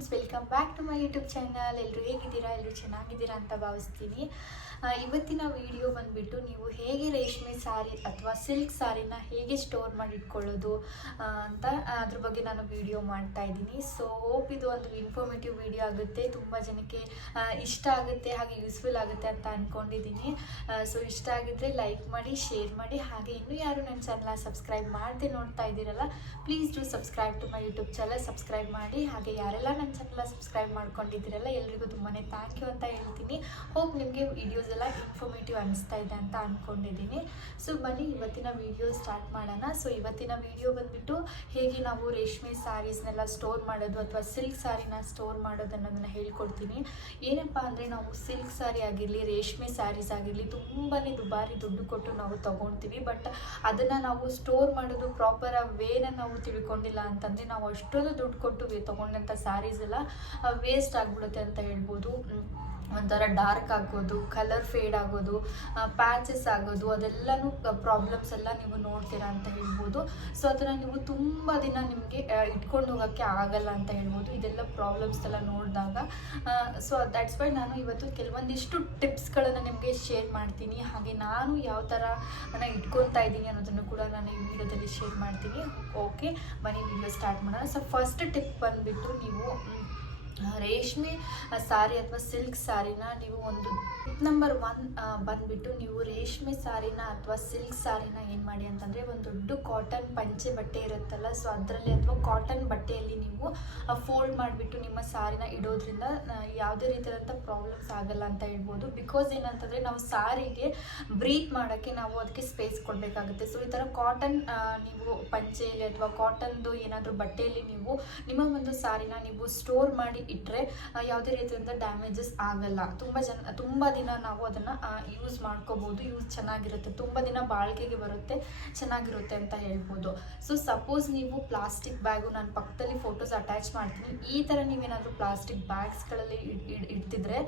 Friends, welcome back to my YouTube channel. ಎಲ್ಲರೂ ಹೇಗಿದ್ದೀರಾ? ಎಲ್ಲರೂ ಚೆನ್ನಾಗಿದ್ದೀರಾ ಅಂತ ಭಾವಿಸ್ತೀನಿ. ಇವತ್ತಿನ ವಿಡಿಯೋ ಬಂದುಬಿಟ್ಟು ನೀವು ಹೇಗೆ ರೇಷ್ಮೆ ಸಾರಿ ಅಥವಾ ಸಿಲ್ಕ್ ಸಾರಿನ ಹೇಗೆ ಸ್ಟೋರ್ ಮಾಡಿ ಇಟ್ಕೊಳ್ಳೋದು ಅಂತ ಅದ್ರ ಬಗ್ಗೆ ನಾನು ವಿಡಿಯೋ ಮಾಡ್ತಾ ಇದ್ದೀನಿ. ಸೊ ಹೋಪ್ ಇದು ಒಂದು ಇನ್ಫಾರ್ಮೇಟಿವ್ ವಿಡಿಯೋ ಆಗುತ್ತೆ, ತುಂಬ ಜನಕ್ಕೆ ಇಷ್ಟ ಆಗುತ್ತೆ, ಹಾಗೆ ಯೂಸ್ಫುಲ್ ಆಗುತ್ತೆ ಅಂತ ಅಂದ್ಕೊಂಡಿದ್ದೀನಿ. ಸೊ ಇಷ್ಟ ಆಗಿದ್ದರೆ ಲೈಕ್ ಮಾಡಿ, ಶೇರ್ ಮಾಡಿ, ಹಾಗೆ ಇನ್ನೂ ಯಾರು ನನ್ನ ಚಾನಲ್ನ ಸಬ್ಸ್ಕ್ರೈಬ್ ಮಾಡದೆ ನೋಡ್ತಾ ಇದ್ದೀರಲ್ಲ, please do subscribe to my YouTube channel. Subscribe ಮಾಡಿ, ಹಾಗೆ ಯಾರೆಲ್ಲ ನನ್ನ ಚಾನಲ್ನ ಸಬ್ಸ್ಕ್ರೈಬ್ ಮಾಡ್ಕೊಂಡಿದ್ದೀರಲ್ಲ ಎಲ್ರಿಗೂ ತುಂಬಾ ಥ್ಯಾಂಕ್ ಯು ಅಂತ ಹೇಳ್ತೀನಿ. ಹೋಪ್ ನಿಮಗೆ ವಿಡಿಯೋಸ್ ಎಲ್ಲ ಇನ್ಫಾರ್ಮೇಟಿವ್ ಅನಿಸ್ತಾ ಇದೆ ಅಂತ ಅಂದ್ಕೊಂಡಿದ್ದೀನಿ. ಸೊ ಬನ್ನಿ ಇವತ್ತಿನ ವಿಡಿಯೋ ಸ್ಟಾರ್ಟ್ ಮಾಡೋಣ. ಸೊ ಇವತ್ತಿನ ವಿಡಿಯೋ ಬಂದುಬಿಟ್ಟು ಹೇಗೆ ನಾವು ರೇಷ್ಮೆ ಸ್ಯಾರೀಸ್ನೆಲ್ಲ ಸ್ಟೋರ್ ಮಾಡೋದು ಅಥವಾ ಸಿಲ್ಕ್ ಸ್ಯಾರಿನ ಸ್ಟೋರ್ ಮಾಡೋದು ಅನ್ನೋದನ್ನು ಹೇಳ್ಕೊಡ್ತೀನಿ. ಏನಪ್ಪ ಅಂದರೆ, ನಾವು ಸಿಲ್ಕ್ ಸ್ಯಾರಿ ಆಗಿರಲಿ, ರೇಷ್ಮೆ ಸ್ಯಾರೀಸ್ ಆಗಿರಲಿ ತುಂಬಾ ದುಬಾರಿ ದುಡ್ಡು ಕೊಟ್ಟು ನಾವು ತೊಗೊಳ್ತೀವಿ. ಬಟ್ ಅದನ್ನು ನಾವು ಸ್ಟೋರ್ ಮಾಡೋದು ಪ್ರಾಪರ್ ವೇನ ನಾವು ತಿಳ್ಕೊಂಡಿಲ್ಲ ಅಂತಂದರೆ ನಾವು ಅಷ್ಟೊಂದು ದುಡ್ಡು ಕೊಟ್ಟು ತೊಗೊಂಡಂಥ ಸ್ಯಾರೀಸ್ ಎಲ್ಲ ವೇಸ್ಟ್ ಆಗಿಬಿಡುತ್ತೆ ಅಂತ ಹೇಳ್ಬೋದು. ಒಂಥರ ಡಾರ್ಕ್ ಆಗೋದು, ಕಲರ್ ಫೇಡ್ ಆಗೋದು, ಪ್ಯಾಚಸ್ ಆಗೋದು, ಅದೆಲ್ಲನೂ ಪ್ರಾಬ್ಲಮ್ಸ್ ಎಲ್ಲ ನೀವು ನೋಡ್ತೀರಾ ಅಂತ ಹೇಳ್ಬೋದು. ಸೊ ಅದನ್ನು ನೀವು ತುಂಬ ದಿನ ನಿಮಗೆ ಇಟ್ಕೊಂಡು ಹೋಗೋಕ್ಕೆ ಆಗಲ್ಲ ಅಂತ ಹೇಳ್ಬೋದು, ಇದೆಲ್ಲ ಪ್ರಾಬ್ಲಮ್ಸ್ ಎಲ್ಲ ನೋಡಿದಾಗ. ಸೊ ದ್ಯಾಟ್ಸ್ ವೈ ನಾನು ಇವತ್ತು ಕೆಲವೊಂದಿಷ್ಟು ಟಿಪ್ಸ್ಗಳನ್ನು ನಿಮಗೆ ಶೇರ್ ಮಾಡ್ತೀನಿ. ಹಾಗೆ ನಾನು ಯಾವ ಥರ ಇಟ್ಕೊತಾ ಇದ್ದೀನಿ ಅನ್ನೋದನ್ನು ಕೂಡ ನಾನು ಈ ವಿಡಿಯೋದಲ್ಲಿ ಶೇರ್ ಮಾಡ್ತೀನಿ. ಓಕೆ, ಬನ್ನಿ ವಿಡಿಯೋ ಸ್ಟಾರ್ಟ್ ಮಾಡೋಣ. ಸೊ ಫಸ್ಟ್ ಟಿಪ್ ಬಂದುಬಿಟ್ಟು, ನೀವು ರೇಷ್ಮೆ ಸಾರಿ ಅಥವಾ ಸಿಲ್ಕ್ ಸಾರಿನ ನೀವು ಒಂದು ನಂಬರ್ 1 ಬಂದುಬಿಟ್ಟು, ನೀವು ರೇಷ್ಮೆ ಸಾರಿನ ಅಥವಾ ಸಿಲ್ಕ್ ಸಾರಿನ ಏನು ಮಾಡಿ ಅಂತಂದರೆ, ಒಂದು ದೊಡ್ಡ ಕಾಟನ್ ಪಂಚೆ ಬಟ್ಟೆ ಇರುತ್ತಲ್ಲ, ಸೊ ಅದರಲ್ಲಿ ಅಥವಾ ಕಾಟನ್ ಬಟ್ಟೆಯಲ್ಲಿ ನೀವು ಫೋಲ್ಡ್ ಮಾಡಿಬಿಟ್ಟು ನಿಮ್ಮ ಸಾರಿನ ಇಡೋದ್ರಿಂದ ಯಾವುದೇ ರೀತಿಯಾದಂಥ ಪ್ರಾಬ್ಲಮ್ಸ್ ಆಗಲ್ಲ ಅಂತ ಹೇಳ್ಬೋದು. ಬಿಕಾಸ್ ಏನಂತಂದರೆ, ನಾವು ಸಾರಿಗೆ ಬ್ರೀತ್ ಮಾಡೋಕ್ಕೆ ನಾವು ಅದಕ್ಕೆ ಸ್ಪೇಸ್ ಕೊಡಬೇಕಾಗುತ್ತೆ. ಸೊ ಈ ಥರ ಕಾಟನ್ ನೀವು ಪಂಚೆಯಲ್ಲಿ ಅಥವಾ ಕಾಟನ್ದು ಏನಾದರೂ ಬಟ್ಟೆಯಲ್ಲಿ ನೀವು ನಿಮ್ಮ ಒಂದು ಸಾರಿನ ನೀವು ಸ್ಟೋರ್ ಮಾಡಿ ಇಟ್ಟರೆ ಯಾವುದೇ ರೀತಿಯಿಂದ ಡ್ಯಾಮೇಜಸ್ ಆಗಲ್ಲ. ತುಂಬ ದಿನ ನಾವು ಅದನ್ನು ಯೂಸ್ ಮಾಡ್ಕೋಬೋದು. ಯೂಸ್ ಚೆನ್ನಾಗಿರುತ್ತೆ, ತುಂಬ ದಿನ ಬಾಳಿಕೆಗೆ ಬರುತ್ತೆ, ಚೆನ್ನಾಗಿರುತ್ತೆ ಅಂತ ಹೇಳ್ಬೋದು. ಸೊ ಸಪೋಸ್ ನೀವು ಪ್ಲಾಸ್ಟಿಕ್ ಬ್ಯಾಗು, ನಾನು ಪಕ್ಕದಲ್ಲಿ ಫೋಟೋಸ್ ಅಟ್ಯಾಚ್ ಮಾಡ್ತೀನಿ, ಈ ಥರ ನೀವೇನಾದರೂ ಪ್ಲಾಸ್ಟಿಕ್ ಬ್ಯಾಗ್ಸ್ಗಳಲ್ಲಿ ಇಡ್ತಿದ್ರೆ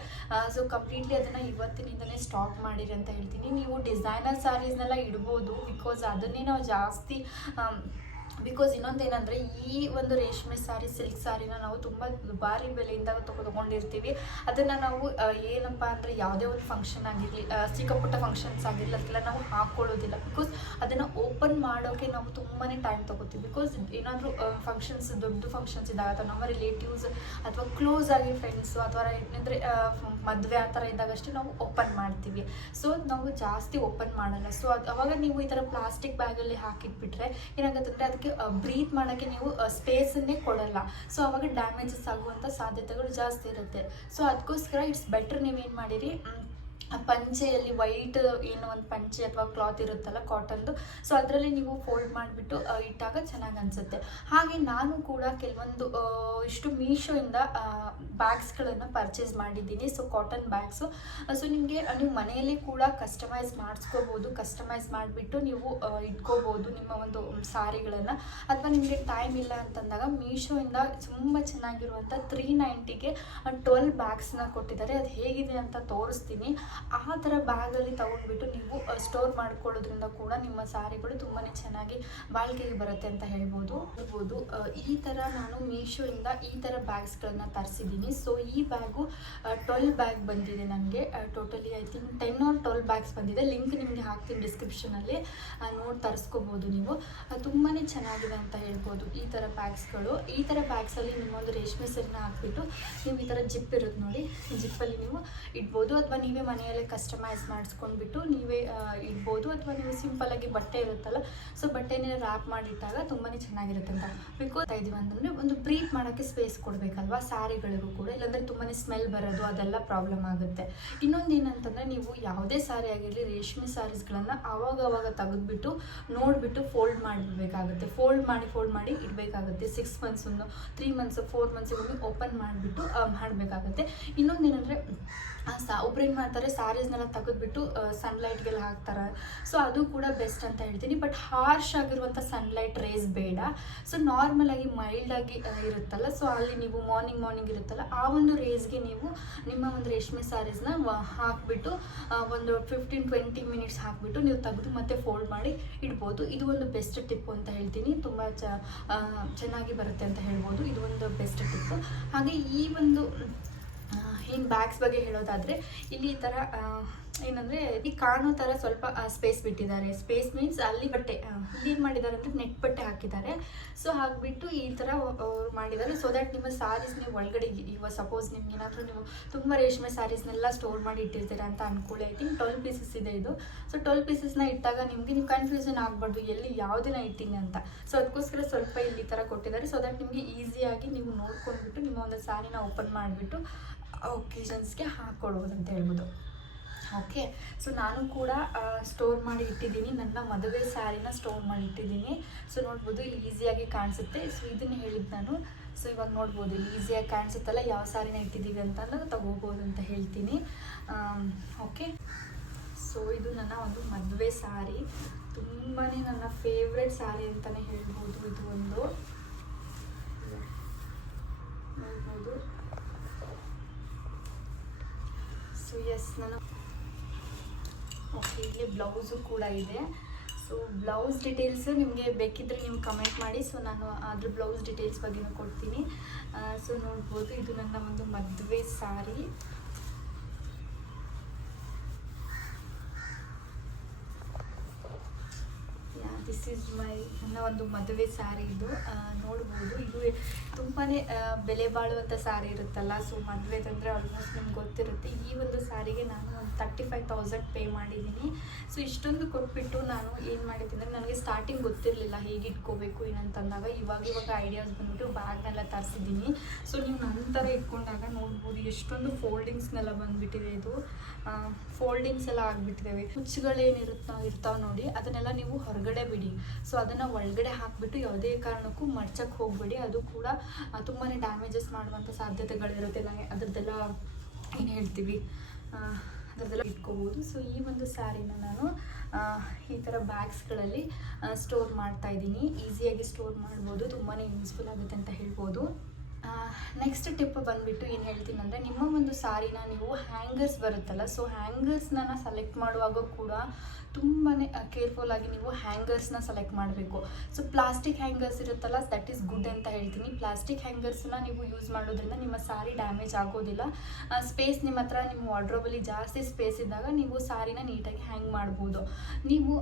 ಸೊ ಕಂಪ್ಲೀಟ್ಲಿ ಅದನ್ನು ಇವತ್ತಿನಿಂದನೇ ಸ್ಟಾಪ್ ಮಾಡಿರಿ ಅಂತ ಹೇಳ್ತೀನಿ. ನೀವು ಡಿಸೈನರ್ ಸ್ಯಾರೀಸ್ನೆಲ್ಲ ಇಡ್ಬೋದು, ಬಿಕಾಸ್ ಅದನ್ನೇ ನಾವು ಜಾಸ್ತಿ ಬಿಕಾಸ್ ಇನ್ನೊಂದೇನೆಂದರೆ, ಈ ಒಂದು ರೇಷ್ಮೆ ಸಾರಿ ಸಿಲ್ಕ್ ಸಾರಿನ ನಾವು ತುಂಬ ದುಬಾರಿ ಬೆಲೆಯಿಂದ ತೊಗೊಂಡಿರ್ತೀವಿ. ಅದನ್ನು ನಾವು ಏನಪ್ಪ ಅಂದರೆ, ಯಾವುದೇ ಒಂದು ಫಂಕ್ಷನ್ ಆಗಿರಲಿ, ಚಿಕ್ಕಪುಟ್ಟ ಫಂಕ್ಷನ್ಸ್ ಆಗಿರಲಿ, ಅದೆಲ್ಲ ನಾವು ಹಾಕ್ಕೊಳ್ಳೋದಿಲ್ಲ. ಬಿಕಾಸ್ ಅದನ್ನು ಓಪನ್ ಮಾಡೋಕ್ಕೆ ನಾವು ತುಂಬಾ ಟೈಮ್ ತೊಗೋತೀವಿ. ಬಿಕಾಸ್ ಏನಾದರೂ ಫಂಕ್ಷನ್ಸ್, ದೊಡ್ಡ ಫಂಕ್ಷನ್ಸ್ ಇದ್ದಾಗ ಅಥವಾ ನಮ್ಮ ರಿಲೇಟಿವ್ಸ್ ಅಥವಾ ಕ್ಲೋಸ್ ಆಗಿ ಫ್ರೆಂಡ್ಸು ಅಥವಾ ಏನಂದರೆ ಮದುವೆ ಆ ಥರ ಇದ್ದಾಗಷ್ಟೇ ನಾವು ಓಪನ್ ಮಾಡ್ತೀವಿ. ಸೊ ನಾವು ಜಾಸ್ತಿ ಓಪನ್ ಮಾಡಲ್ಲ. ಸೊ ಅವಾಗ ನೀವು ಈ ಥರ ಪ್ಲಾಸ್ಟಿಕ್ ಬ್ಯಾಗಲ್ಲಿ ಹಾಕಿಟ್ಬಿಟ್ರೆ ಏನಾಗುತ್ತಂದರೆ, ಅದಕ್ಕೆ ಬ್ರೀತ್ ಮಾಡೋಕ್ಕೆ ನೀವು ಸ್ಪೇಸನ್ನೇ ಕೊಡಲ್ಲ. ಸೊ ಅವಾಗ ಡ್ಯಾಮೇಜಸ್ ಆಗುವಂಥ ಸಾಧ್ಯತೆಗಳು ಜಾಸ್ತಿ ಇರುತ್ತೆ. ಸೊ ಅದಕ್ಕೋಸ್ಕರ ಇಟ್ಸ್ ಬೆಟರ್ ನೀವೇನು ಮಾಡಿರಿ, ಪಂಚೆಯಲ್ಲಿ ವೈಟ್ ಏನು ಒಂದು ಪಂಚೆ ಅಥವಾ ಕ್ಲಾತ್ ಇರುತ್ತಲ್ಲ ಕಾಟನ್ದು, ಸೊ ಅದರಲ್ಲಿ ನೀವು ಫೋಲ್ಡ್ ಮಾಡಿಬಿಟ್ಟು ಇಟ್ಟಾಗ ಚೆನ್ನಾಗಿ ಅನಿಸುತ್ತೆ. ಹಾಗೆ ನಾನು ಕೂಡ ಕೆಲವೊಂದು ಇಷ್ಟು ಮೀಶೋಯಿಂದ ಬ್ಯಾಗ್ಸ್ಗಳನ್ನು ಪರ್ಚೇಸ್ ಮಾಡಿದ್ದೀನಿ. So cotton bags. ಸೊ ನೀವು ಮನೆಯಲ್ಲಿ ಕೂಡ ಕಸ್ಟಮೈಸ್ ಮಾಡಿಸ್ಕೋಬೋದು. ಕಸ್ಟಮೈಸ್ ಮಾಡಿಬಿಟ್ಟು ನೀವು ಇಟ್ಕೋಬೋದು ನಿಮ್ಮ ಒಂದು ಸಾರಿಗಳನ್ನು. ಅಥವಾ ನಿಮಗೆ ಟೈಮ್ ಇಲ್ಲ ಅಂತಂದಾಗ ಮೀಶೋಯಿಂದ ತುಂಬ ಚೆನ್ನಾಗಿರುವಂಥ 390ಗೆ 12 ಬ್ಯಾಗ್ಸ್ನ ಕೊಟ್ಟಿದ್ದಾರೆ. ಅದು ಹೇಗಿದೆ ಅಂತ ತೋರಿಸ್ತೀನಿ. ಆ ಥರ ಬ್ಯಾಗಲ್ಲಿ ತೊಗೊಂಡ್ಬಿಟ್ಟು ನೀವು ಸ್ಟೋರ್ ಮಾಡ್ಕೊಳ್ಳೋದ್ರಿಂದ ಕೂಡ ನಿಮ್ಮ ಸಾರಿಗಳು ತುಂಬಾ ಚೆನ್ನಾಗಿ ಬಾಳಿಕೆಗೆ ಬರುತ್ತೆ ಅಂತ ಹೇಳ್ಬೋದು. ಈ ಥರ ನಾನು ಮೀಶೋಯಿಂದ ಈ ಥರ ಬ್ಯಾಗ್ಸ್ಗಳನ್ನು ತರಿಸಿದ್ದೀನಿ. ಸೊ ಈ ಬ್ಯಾಗು 12 ಬ್ಯಾಗ್ ಬಂದಿದೆ ನನಗೆ. Totally I think 10 or 12 bags ಬಂದಿದೆ. ಲಿಂಕ್ ನಿಮಗೆ ಹಾಕ್ತೀನಿ ಡಿಸ್ಕ್ರಿಪ್ಷನಲ್ಲಿ, ನೋಡಿ ತರಿಸ್ಕೋಬೋದು ನೀವು. ತುಂಬಾ ಚೆನ್ನಾಗಿದೆ ಅಂತ ಹೇಳ್ಬೋದು ಈ ಥರ ಬ್ಯಾಗ್ಸ್ಗಳು. ಈ ಥರ ಬ್ಯಾಗ್ಸಲ್ಲಿ ನಿಮ್ಮೊಂದು ರೇಷ್ಮೆ ಸರಿನ ಹಾಕ್ಬಿಟ್ಟು ನೀವು ಈ ಥರ ಜಿಪ್ ಇರುತ್ತೆ ನೋಡಿ, ಜಿಪ್ಪಲ್ಲಿ ನೀವು ಇಡ್ಬೋದು. ಅಥವಾ ನೀವೇ ಮನೆಯಲ್ಲೇ ಕಸ್ಟಮೈಸ್ ಮಾಡಿಸ್ಕೊಂಡ್ಬಿಟ್ಟು ನೀವೇ ಇಡ್ಬೋದು. ಅಥವಾ ನೀವು ಸಿಂಪಲ್ಲಾಗಿ ಬಟ್ಟೆ ಇರುತ್ತಲ್ಲ, ಸೊ ಬಟ್ಟೆನೇ ರ್ಯಾಪ್ ಮಾಡಿಟ್ಟಾಗ ತುಂಬಾ ಚೆನ್ನಾಗಿರುತ್ತೆ ಅಂತ. ಬಿಕಾಸ್ ಇದೀವಿ ಅಂತಂದರೆ ಒಂದು ಬ್ರೀತ್ ಮಾಡೋಕ್ಕೆ ಸ್ಪೇಸ್ ಕೊಡಬೇಕಲ್ವಾ ಸ್ಯಾರಿಗಳಿಗೂ ಕೂಡ, ಇಲ್ಲಾಂದರೆ ತುಂಬಾ ಸ್ಮೆಲ್ ಬರೋದು ಅದೆಲ್ಲ ಪ್ರಾಬ್ಲಮ್ ಆಗುತ್ತೆ. ಇನ್ನೊಂದು ಏನಂತಂದರೆ, ನೀವು ಯಾವುದೇ ಸ್ಯಾರಿ ಆಗಿರಲಿ, ರೇಷ್ಮೆ ಸ್ಯಾರೀಸ್ಗಳನ್ನು ಆವಾಗ ತೆಗೆದುಬಿಟ್ಟು ನೋಡಿಬಿಟ್ಟು ಫೋಲ್ಡ್ ಮಾಡಿಬಿಡ್ಬೇಕಾಗುತ್ತೆ. ಫೋಲ್ಡ್ ಮಾಡಿ ಇಡಬೇಕಾಗುತ್ತೆ. 6 months 3 months 4 months ಓಪನ್ ಮಾಡಿಬಿಟ್ಟು ಮಾಡಬೇಕಾಗುತ್ತೆ. ಇನ್ನೊಂದೇನೆಂದರೆ, ಒಬ್ರು ಏನು ಮಾಡ್ತಾರೆ, ಏನಂತಾರೆ ಸ್ಯಾರೀಸ್ನೆಲ್ಲ ತೆಗೆದ್ಬಿಟ್ಟು ಸನ್ಲೈಟ್ಗೆಲ್ಲ ಹಾಕ್ತಾರೆ. ಸೊ ಅದು ಕೂಡ ಬೆಸ್ಟ್ ಅಂತ ಹೇಳ್ತೀನಿ. ಬಟ್ ಹಾರ್ಶ್ ಆಗಿರುವಂಥ ಸನ್ಲೈಟ್ ರೇಸ್ ಬೇಡ. ಸೊ ನಾರ್ಮಲಾಗಿ ಮೈಲ್ಡಾಗಿ ಇರುತ್ತಲ್ಲ, ಸೊ ಅಲ್ಲಿ ನೀವು ಮಾರ್ನಿಂಗ್ ಇರುತ್ತಲ್ಲ, ಆ ಒಂದು ರೇಸ್ಗೆ ನೀವು ನಿಮ್ಮ ಒಂದು ರೇಷ್ಮೆ ಸ್ಯಾರೀಸ್ನ ಹಾಕಿಬಿಟ್ಟು ಒಂದು 15-20 ಮಿನಿಟ್ಸ್ ಹಾಕಿಬಿಟ್ಟು ನೀವು ತೆಗೆದು ಮತ್ತೆ ಫೋಲ್ಡ್ ಮಾಡಿ ಇಡ್ಬೋದು. ಇದು ಒಂದು ಬೆಸ್ಟ್ ಟಿಪ್ಪು ಅಂತ ಹೇಳ್ತೀನಿ. ತುಂಬ ಚೆನ್ನಾಗಿ ಬರುತ್ತೆ ಅಂತ ಹೇಳ್ಬೋದು. ಇದು ಒಂದು ಬೆಸ್ಟ್ ಟಿಪ್ಪು. ಹಾಗೆ ಈ ಒಂದು ಏನು ಬ್ಯಾಗ್ಸ್ ಬಗ್ಗೆ ಹೇಳೋದಾದರೆ, ಇಲ್ಲಿ ಈ ಥರ ಏನಂದರೆ ಈ ಕಾಣೋ ಥರ ಸ್ವಲ್ಪ ಸ್ಪೇಸ್ ಬಿಟ್ಟಿದ್ದಾರೆ. ಸ್ಪೇಸ್ ಮೀನ್ಸ್ ಅಲ್ಲಿ ಬಟ್ಟೆ ಇಲ್ಲಿ ಏನು ಮಾಡಿದ್ದಾರೆ ಅಂದರೆ ನೆಟ್ ಬಟ್ಟೆ ಹಾಕಿದ್ದಾರೆ. ಸೊ ಹಾಕಿಬಿಟ್ಟು ಈ ಥರ ಮಾಡಿದ್ದಾರೆ. ಸೊ ದ್ಯಾಟ್ ನಿಮ್ಮ ಸ್ಯಾರೀಸ್ ನೀವು ಒಳಗಡೆ ಇವಾಗ ಸಪೋಸ್ ನಿಮ್ಗೆ ಏನಾದರೂ ನೀವು ತುಂಬ ರೇಷ್ಮೆ ಸ್ಯಾರೀಸ್ನೆಲ್ಲ ಸ್ಟೋರ್ ಮಾಡಿ ಇಟ್ಟಿರ್ತೀರ ಅಂತ ಅಂದ್ಕೊಳ್ಳಿ. ಐ ಥಿಂಕ್ 12 ಪೀಸಸ್ ಇದೆ ಇದು. ಸೊ 12 ಪೀಸಸ್ನ ಇಟ್ಟಾಗ ನಿಮಗೆ ನೀವು ಕನ್ಫ್ಯೂಷನ್ ಆಗಬಾರ್ದು ಎಲ್ಲಿ ಯಾವುದನ್ನ ಇಟ್ಟಿನಿ ಅಂತ. ಸೊ ಅದಕ್ಕೋಸ್ಕರ ಸ್ವಲ್ಪ ಇಲ್ಲಿ ಈ ಥರ ಕೊಟ್ಟಿದ್ದಾರೆ. ಸೊ ದ್ಯಾಟ್ ನಿಮಗೆ ಈಸಿಯಾಗಿ ನೀವು ನೋಡ್ಕೊಂಡ್ಬಿಟ್ಟು ನಿಮ್ಮ ಒಂದು ಸ್ಯಾರಿನ ಓಪನ್ ಮಾಡಿಬಿಟ್ಟು ಒಕೇಷನ್ಸ್ಗೆ ಹಾಕ್ಕೊಡ್ಬೋದು ಅಂತ ಹೇಳ್ಬೋದು. ಓಕೆ, ಸೊ ನಾನು ಕೂಡ ಸ್ಟೋರ್ ಮಾಡಿ ಇಟ್ಟಿದ್ದೀನಿ. ನನ್ನ ಮದುವೆ ಸ್ಯಾರಿನ ಸ್ಟೋರ್ ಮಾಡಿ ಇಟ್ಟಿದ್ದೀನಿ. ಸೊ ನೋಡ್ಬೋದು ಇಲ್ಲಿ ಈಸಿಯಾಗಿ ಕಾಣಿಸುತ್ತೆ. ಸೊ ಇದನ್ನು ಹೇಳಿದ್ದು ನಾನು. ಸೊ ಇವಾಗ ನೋಡ್ಬೋದು ಇಲ್ಲಿ ಈಸಿಯಾಗಿ ಕಾಣಿಸುತ್ತಲ್ಲ ಯಾವ ಸ್ಯಾರಿನ ಇಟ್ಟಿದ್ದೀವಿ ಅಂತ ತಗೋಬೋದು ಅಂತ ಹೇಳ್ತೀನಿ. ಓಕೆ, ಸೊ ಇದು ನನ್ನ ಒಂದು ಮದುವೆ ಸ್ಯಾರಿ. ತುಂಬಾ ನನ್ನ ಫೇವ್ರೆಟ್ ಸ್ಯಾರಿ ಅಂತಲೇ ಹೇಳ್ಬೋದು. ಇದು ಒಂದು ನೋಡ್ಬೋದು. ಸೊ ಎಸ್, ನಾನು ಓಕೆ, ಇಲ್ಲಿ ಬ್ಲೌಸು ಕೂಡ ಇದೆ. ಸೊ ಬ್ಲೌಸ್ ಡೀಟೇಲ್ಸು ನಿಮಗೆ ಬೇಕಿದ್ದರೆ ನೀವು ಕಮೆಂಟ್ ಮಾಡಿ. ಸೊ ನಾನು ಅದ್ರ ಬ್ಲೌಸ್ ಡೀಟೇಲ್ಸ್ ಬಗ್ಗೆನೂ ಕೊಡ್ತೀನಿ. ಸೊ ನೋಡ್ಬೋದು ಇದು ನನ್ನ ಒಂದು ಮದುವೆ ಸ್ಯಾರಿ. ದಿಸ್ ಈಸ್ ನನ್ನ ಒಂದು ಮದುವೆ ಸ್ಯಾರಿ. ಇದು ನೋಡ್ಬೋದು. ಇದು ತುಂಬಾ ಬೆಲೆ ಬಾಳುವಂಥ ಸ್ಯಾರಿ ಇರುತ್ತಲ್ಲ. ಸೊ ಮದುವೆದಂದರೆ ಆಲ್ಮೋಸ್ಟ್ ನಿಮ್ಗೆ ಗೊತ್ತಿರುತ್ತೆ. ಈ ಒಂದು ಸ್ಯಾರಿಗೆ ನಾನು ಒಂದು 35,000 ಪೇ ಮಾಡಿದ್ದೀನಿ. ಸೊ ಇಷ್ಟೊಂದು ಕೊಟ್ಬಿಟ್ಟು ನಾನು ಏನು ಮಾಡಿದ್ದೀನಿ ಅಂದರೆ, ನನಗೆ ಸ್ಟಾರ್ಟಿಂಗ್ ಗೊತ್ತಿರಲಿಲ್ಲ ಹೇಗೆ ಇಟ್ಕೋಬೇಕು ಏನಂತಂದಾಗ. ಇವಾಗ ಐಡಿಯಾಸ್ ಬಂದ್ಬಿಟ್ಟು ಬ್ಯಾಗ್ನೆಲ್ಲ ತರಿಸಿದ್ದೀನಿ. ಸೊ ನೀವು ನಂತರ ಇಟ್ಕೊಂಡಾಗ ನೋಡ್ಬೋದು ಎಷ್ಟೊಂದು ಫೋಲ್ಡಿಂಗ್ಸ್ನೆಲ್ಲ ಬಂದುಬಿಟ್ಟಿದೆ. ಇದು ಫೋಲ್ಡಿಂಗ್ಸ್ ಎಲ್ಲ ಆಗಿಬಿಟ್ಟಿದ್ದಾವೆ. ಇರ್ತಾವೆ ನೋಡಿ, ಅದನ್ನೆಲ್ಲ ನೀವು ಹೊರಗಡೆ ಬಿಡಿ. ಸೊ ಅದನ್ನು ಒಳಗಡೆ ಹಾಕಿಬಿಟ್ಟು ಯಾವುದೇ ಕಾರಣಕ್ಕೂ ಮಡ್ಚಕ್ಕೆ ಹೋಗಬೇಡಿ. ಅದು ಕೂಡ ತುಂಬಾ ಡ್ಯಾಮೇಜಸ್ ಮಾಡುವಂಥ ಸಾಧ್ಯತೆಗಳಿರುತ್ತೆ. ಅದರದ್ದೆಲ್ಲ ಏನು ಹೇಳ್ತೀವಿ, ಅದರದ್ದೆಲ್ಲ ಇಟ್ಕೋಬೋದು. ಸೊ ಈ ಒಂದು ಸ್ಯಾರಿನ ನಾನು ಈ ಥರ ಬ್ಯಾಗ್ಸ್ಗಳಲ್ಲಿ ಸ್ಟೋರ್ ಮಾಡ್ತಾಯಿದ್ದೀನಿ. ಈಸಿಯಾಗಿ ಸ್ಟೋರ್ ಮಾಡ್ಬೋದು. ತುಂಬಾ ಯೂಸ್ಫುಲ್ ಆಗುತ್ತೆ ಅಂತ ಹೇಳ್ಬೋದು. ನೆಕ್ಸ್ಟ್ ಟಿಪ್ ಬಂದುಬಿಟ್ಟು ಏನು ಹೇಳ್ತೀನಿ ಅಂದರೆ, ನಿಮ್ಮ ಒಂದು ಸ್ಯಾರಿನ ನೀವು ಹ್ಯಾಂಗರ್ಸ್ ಬರುತ್ತಲ್ಲ, ಸೊ ಹ್ಯಾಂಗರ್ಸ್ನ ಸೆಲೆಕ್ಟ್ ಮಾಡುವಾಗ ಕೂಡ ತುಂಬಾ ಕೇರ್ಫುಲ್ಲಾಗಿ ನೀವು ಹ್ಯಾಂಗರ್ಸ್ನ ಸೆಲೆಕ್ಟ್ ಮಾಡಬೇಕು. ಸೊ ಪ್ಲಾಸ್ಟಿಕ್ ಹ್ಯಾಂಗರ್ಸ್ ಇರುತ್ತಲ್ಲ, ದಟ್ ಈಸ್ ಗುಡ್ ಅಂತ ಹೇಳ್ತೀನಿ. ಪ್ಲಾಸ್ಟಿಕ್ ಹ್ಯಾಂಗರ್ಸ್ನ ನೀವು ಯೂಸ್ ಮಾಡೋದ್ರಿಂದ ನಿಮ್ಮ ಸ್ಯಾರಿ ಡ್ಯಾಮೇಜ್ ಆಗೋದಿಲ್ಲ. ಸ್ಪೇಸ್ ನಿಮ್ಮ ಹತ್ರ ನಿಮ್ಮ ವಾರ್ಡ್ರೋಬಲ್ಲಿ ಜಾಸ್ತಿ ಸ್ಪೇಸ್ ಇದ್ದಾಗ ನೀವು ಸ್ಯಾರಿನ ನೀಟಾಗಿ ಹ್ಯಾಂಗ್ ಮಾಡ್ಬೋದು. ನೀವು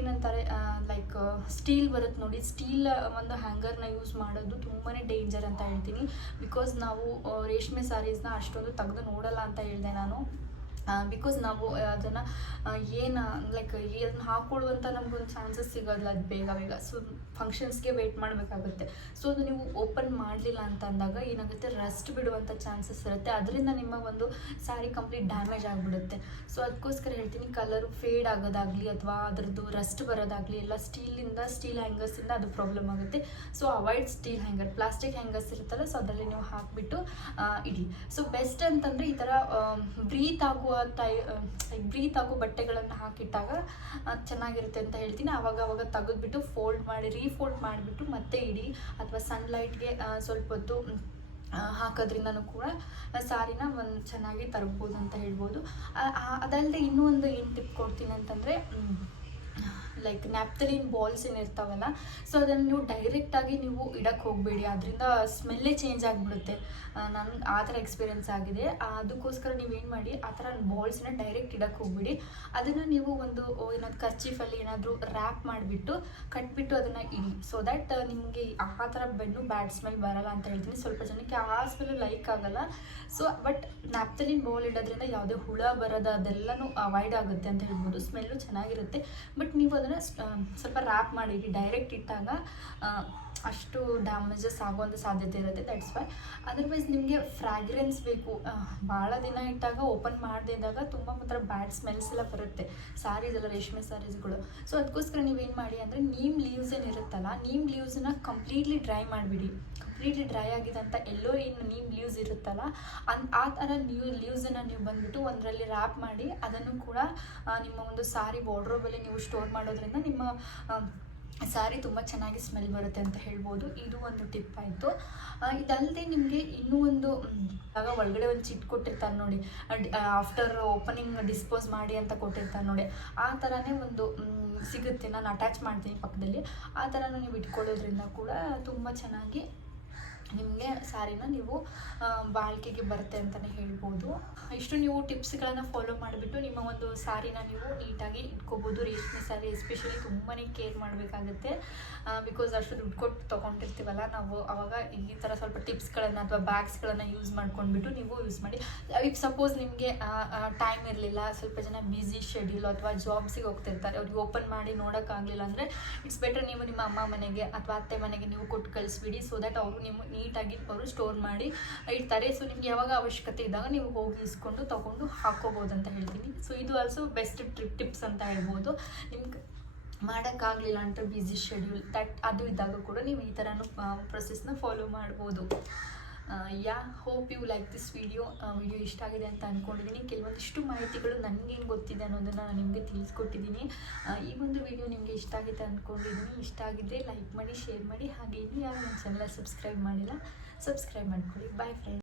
ಏನಂತಾರೆ ಲೈಕ್ ಸ್ಟೀಲ್ ಬರುತ್ತೆ ನೋಡಿ, ಸ್ಟೀಲ್ ಒಂದು ಹ್ಯಾಂಗರ್ನ ಯೂಸ್ ಮಾಡೋದು ತುಂಬಾ ಡೇಂಜರ್ ಅಂತ ಹೇಳ್ತೀನಿ. ಬಿಕಾಸ್ ನಾವು ರೇಷ್ಮೆ ಸ್ಯಾರೀಸ್ನ ಅಷ್ಟೊಂದು ತೆಗೆದು ನೋಡಲ್ಲ ಅಂತ ಹೇಳಿದೆ ನಾನು. ಬಿಕಾಸ್ ನಾವು ಅದನ್ನು ಏನು ಲೈಕ್ ಅದನ್ನು ಹಾಕ್ಕೊಳ್ಳುವಂಥ ನಮಗೊಂದು ಚಾನ್ಸಸ್ ಸಿಗೋದಿಲ್ಲ ಅದು ಬೇಗ. ಸೊ ಫಂಕ್ಷನ್ಸ್ಗೆ ವೆಯ್ಟ್ ಮಾಡಬೇಕಾಗುತ್ತೆ. ಸೊ ಅದು ನೀವು ಓಪನ್ ಮಾಡಲಿಲ್ಲ ಅಂತ ಅಂದಾಗ ಏನಾಗುತ್ತೆ, ರಸ್ಟ್ ಬಿಡುವಂಥ ಚಾನ್ಸಸ್ ಇರುತ್ತೆ. ಅದರಿಂದ ನಿಮ್ಮ ಒಂದು ಸ್ಯಾರಿ ಕಂಪ್ಲೀಟ್ ಡ್ಯಾಮೇಜ್ ಆಗಿಬಿಡುತ್ತೆ. ಸೊ ಅದಕ್ಕೋಸ್ಕರ ಹೇಳ್ತೀನಿ, ಕಲರು ಫೇಡ್ ಆಗೋದಾಗಲಿ ಅಥವಾ ಅದರದ್ದು ರಸ್ಟ್ ಬರೋದಾಗಲಿ ಎಲ್ಲ ಸ್ಟೀಲ್ ಹ್ಯಾಂಗರ್ಸಿಂದ ಅದು ಪ್ರಾಬ್ಲಮ್ ಆಗುತ್ತೆ. So avoid steel hanger. Plastic hangers ಇರುತ್ತಲ್ಲ, ಸೊ ಅದರಲ್ಲಿ ನೀವು ಹಾಕಿಬಿಟ್ಟು ಇಡಿ. ಸೊ ಬೆಸ್ಟ್ ಅಂತಂದರೆ ಈ ಥರ ಬ್ರೀತ್ ಆಗೋ ಬಟ್ಟೆಗಳನ್ನು ಹಾಕಿಟ್ಟಾಗ ಚೆನ್ನಾಗಿರುತ್ತೆ ಅಂತ ಹೇಳ್ತೀನಿ. ಆವಾಗ ತೆಗೆದ್ಬಿಟ್ಟು ಫೋಲ್ಡ್ ಮಾಡಿ ರೀಫೋಲ್ಡ್ ಮಾಡಿಬಿಟ್ಟು ಮತ್ತೆ ಇಡಿ, ಅಥವಾ ಸನ್ಲೈಟ್ಗೆ ಸ್ವಲ್ಪ ಹೊತ್ತು ಹಾಕೋದ್ರಿಂದನೂ ಕೂಡ ಸ್ಯಾರಿನ ಒಂದು ಚೆನ್ನಾಗಿ ತರ್ಬೋದು ಅಂತ ಹೇಳ್ಬೋದು. ಅದಲ್ಲದೆ ಇನ್ನೂ ಒಂದು ಏನು ಟಿಪ್ ಕೊಡ್ತೀನಿ ಅಂತಂದರೆ, ಲೈಕ್ ನ್ಯಾಪ್ತಲಿನ್ ಬಾಲ್ಸ್ ಏನಿರ್ತಾವಲ್ಲ, ಸೊ ಅದನ್ನು ನೀವು ಡೈರೆಕ್ಟಾಗಿ ನೀವು ಇಡಕ್ಕೆ ಹೋಗಬೇಡಿ. ಅದರಿಂದ ಸ್ಮೆಲ್ಲೇ ಚೇಂಜ್ ಆಗಿಬಿಡುತ್ತೆ. ನನಗೆ ಆ ಥರ ಎಕ್ಸ್ಪೀರಿಯೆನ್ಸ್ ಆಗಿದೆ. ಅದಕ್ಕೋಸ್ಕರ ನೀವೇನು ಮಾಡಿ, ಆ ಥರ ಬಾಲ್ಸ್ನ ಡೈರೆಕ್ಟ್ ಇಡಕ್ಕೆ ಹೋಗ್ಬಿಡಿ. ಅದನ್ನು ನೀವು ಒಂದು ಏನಾದ್ರು ಕರ್ಚೀಫಲ್ಲಿ ಏನಾದರೂ ರ್ಯಾಪ್ ಮಾಡಿಬಿಟ್ಟು ಕಟ್ಬಿಟ್ಟು ಅದನ್ನು ಇಡಿ. ಸೊ ದ್ಯಾಟ್ ನಿಮಗೆ ಆ ಥರ ಬ್ಯಾಡ್ ಸ್ಮೆಲ್ ಬರಲ್ಲ ಅಂತ ಹೇಳ್ತೀನಿ. ಸ್ವಲ್ಪ ಜನಕ್ಕೆ ಆ ಸ್ಮೆಲ್ಲು ಲೈಕ್ ಆಗಲ್ಲ. ಸೊ ಬಟ್ ನ್ಯಾಪ್ತಲಿನ್ ಬಾಲ್ ಇಡೋದ್ರಿಂದ ಯಾವುದೇ ಹುಳ ಬರೋದು ಅದೆಲ್ಲನೂ ಅವಾಯ್ಡ್ ಆಗುತ್ತೆ ಅಂತ ಹೇಳ್ಬೋದು. ಸ್ಮೆಲ್ಲು ಚೆನ್ನಾಗಿರುತ್ತೆ. ಬಟ್ ನೀವು ಅದನ್ನು ಸ್ವಲ್ಪ ರ್ಯಾಪ್ ಮಾಡಿಡಿ. ಡೈರೆಕ್ಟ್ ಇಟ್ಟಾಗ ಅಷ್ಟು ಡ್ಯಾಮೇಜಸ್ ಆಗುವಂಥ ಸಾಧ್ಯತೆ ಇರುತ್ತೆ. That's why. ಅದರ್ವೈಸ್ ನಿಮಗೆ ಫ್ರಾಗ್ರೆನ್ಸ್ ಬೇಕು. ಭಾಳ ದಿನ ಇಟ್ಟಾಗ ಓಪನ್ ಮಾಡದೇ ಇದ್ದಾಗ ತುಂಬ ಮಾತ್ರ ಬ್ಯಾಡ್ ಸ್ಮೆಲ್ಸ್ ಎಲ್ಲ ಬರುತ್ತೆ ಸ್ಯಾರೀಸ್ ಎಲ್ಲ, ರೇಷ್ಮೆ ಸ್ಯಾರೀಸ್ಗಳು. ಸೊ ಅದಕ್ಕೋಸ್ಕರ ನೀವೇನು ಮಾಡಿ ಅಂದರೆ, ನೀಮ್ ಲೀವ್ಸ್ ಏನಿರುತ್ತಲ್ಲ, ನೀಮ್ ಲೀವ್ಸನ್ನ ಕಂಪ್ಲೀಟ್ಲಿ ಡ್ರೈ ಮಾಡಿಬಿಡಿ. ಕಂಪ್ಲೀಟ್ಲಿ ಡ್ರೈ ಆಗಿದೆ ಅಂತ ಎಲ್ಲೋ ಏನು ನೀಮ್ ಲೀವ್ಸ್ ಇರುತ್ತಲ್ಲ ಆ ಥರ ಲೀವ್ಸನ್ನು ನೀವು ಬಂದುಬಿಟ್ಟು ಒಂದರಲ್ಲಿ ರ್ಯಾಪ್ ಮಾಡಿ ಅದನ್ನು ಕೂಡ ನಿಮ್ಮ ಒಂದು ಸಾರಿ ವಾರ್ಡ್ರೋಬಲ್ಲಿ ನೀವು ಸ್ಟೋರ್ ಮಾಡೋದ್ರಿಂದ ನಿಮ್ಮ ಸಾರಿ ತುಂಬ ಚೆನ್ನಾಗಿ ಸ್ಮೆಲ್ ಬರುತ್ತೆ ಅಂತ ಹೇಳ್ಬೋದು. ಇದು ಒಂದು ಟಿಪ್ ಆಯಿತು. ಇದಲ್ಲದೆ ನಿಮಗೆ ಇನ್ನೂ ಒಂದು ಆಗ ಒಳಗಡೆ ಒಂದು ಚಿಟ್ ಕೊಟ್ಟಿರ್ತಾರೆ ನೋಡಿ, ಆಫ್ಟರ್ ಓಪನಿಂಗ್ ಡಿಸ್ಪೋಸ್ ಮಾಡಿ ಅಂತ ಕೊಟ್ಟಿರ್ತಾರೆ ನೋಡಿ, ಆ ಥರನೇ ಒಂದು ಸಿಗುತ್ತೆ. ನಾನು ಅಟ್ಯಾಚ್ ಮಾಡ್ತೀನಿ ಪಕ್ಕದಲ್ಲಿ. ಆ ಥರನೂ ನೀವು ಇಟ್ಕೊಳ್ಳೋದ್ರಿಂದ ಕೂಡ ತುಂಬ ಚೆನ್ನಾಗಿ ನಿಮಗೆ ಸ್ಯಾರಿನ ನೀವು ಬಾಳಿಕೆಗೆ ಬರುತ್ತೆ ಅಂತಲೇ ಹೇಳ್ಬೋದು. ಇಷ್ಟು ನೀವು ಟಿಪ್ಸ್ಗಳನ್ನು ಫಾಲೋ ಮಾಡಿಬಿಟ್ಟು ನಿಮ್ಮ ಒಂದು ಸ್ಯಾರಿನ ನೀವು ನೀಟಾಗಿ ಇಟ್ಕೋಬೋದು. ರೇಷ್ಮೆ ಸ್ಯಾರಿ ಎಸ್ಪೆಷಲಿ ತುಂಬಾ ಕೇರ್ ಮಾಡಬೇಕಾಗುತ್ತೆ. ಬಿಕಾಸ್ ಅಷ್ಟು ದುಡ್ಡು ಕೊಟ್ಟು ತೊಗೊಂಡಿರ್ತೀವಲ್ಲ ನಾವು, ಆವಾಗ ಈ ಥರ ಸ್ವಲ್ಪ ಟಿಪ್ಸ್ಗಳನ್ನು ಅಥವಾ ಬ್ಯಾಗ್ಸ್ಗಳನ್ನು ಯೂಸ್ ಮಾಡ್ಕೊಂಡ್ಬಿಟ್ಟು ನೀವು ಯೂಸ್ ಮಾಡಿ. ಇಫ್ ಸಪೋಸ್ ನಿಮಗೆ ಟೈಮ್ ಇರಲಿಲ್ಲ, ಸ್ವಲ್ಪ ಜನ ಬ್ಯುಸಿ ಶೆಡ್ಯೂಲ್ ಅಥವಾ ಜಾಬ್ಸಿಗೆ ಹೋಗ್ತಿರ್ತಾರೆ, ಅವ್ರಿಗೆ ಓಪನ್ ಮಾಡಿ ನೋಡೋಕ್ಕಾಗಲಿಲ್ಲ ಅಂದರೆ ಇಟ್ಸ್ ಬೆಟರ್ ನೀವು ನಿಮ್ಮ ಅಮ್ಮ ಮನೆಗೆ ಅಥವಾ ಅತ್ತೆ ಮನೆಗೆ ನೀವು ಕೊಟ್ಟು ಕಳಿಸ್ಬಿಡಿ. ಸೊ ದ್ಯಾಟ್ ಅವರು ನಿಮ್ಮ ನೀಟಾಗಿ ಅವರು ಸ್ಟೋರ್ ಮಾಡಿ ಇಡ್ತಾರೆ. ಸೊ ನಿಮ್ಗೆ ಯಾವಾಗ ಅವಶ್ಯಕತೆ ಇದ್ದಾಗ ನೀವು ಹೋಗಿ ಇಸ್ಕೊಂಡು ತೊಗೊಂಡು ಹಾಕೋಬೋದು ಅಂತ ಹೇಳ್ತೀನಿ. ಸೊ ಇದು ಆಲ್ಸೋ ಬೆಸ್ಟ್ ಟಿಪ್ಸ್ ಅಂತ ಹೇಳ್ಬೋದು. ನಿಮ್ಗೆ ಮಾಡೋಕ್ಕಾಗಲಿಲ್ಲ ಅಂತ ಬ್ಯುಸಿ ಶೆಡ್ಯೂಲ್ ಅದು ಇದ್ದಾಗ ಕೂಡ ನೀವು ಈ ಥರನೂ ಪ್ರೊಸೆಸ್ನ ಫಾಲೋ ಮಾಡ್ಬೋದು. Hope you like this video ಇಷ್ಟ ಆಗಿದೆ ಅಂತ ಅಂದ್ಕೊಂಡಿದ್ದೀನಿ. ಕೆಲವೊಂದಿಷ್ಟು ಮಾಹಿತಿಗಳು ನನಗೇನು ಗೊತ್ತಿದೆ ಅನ್ನೋದನ್ನು ನಾನು ನಿಮಗೆ ತಿಳಿಸ್ಕೊಟ್ಟಿದ್ದೀನಿ. ಈ ಒಂದು ವಿಡಿಯೋ ನಿಮಗೆ ಇಷ್ಟ ಆಗಿದೆ ಅಂದ್ಕೊಂಡಿದ್ದೀನಿ. ಇಷ್ಟ ಆಗಿದ್ದರೆ ಲೈಕ್ ಮಾಡಿ, ಶೇರ್ ಮಾಡಿ. ಹಾಗೆ ಇನ್ನೂ ಯಾರು ನನ್ನ ಚಾನಲ್ ಸಬ್ಸ್ಕ್ರೈಬ್ ಮಾಡಿಲ್ಲ, ಸಬ್ಸ್ಕ್ರೈಬ್ ಮಾಡ್ಕೊಳ್ಳಿ. Bye friends.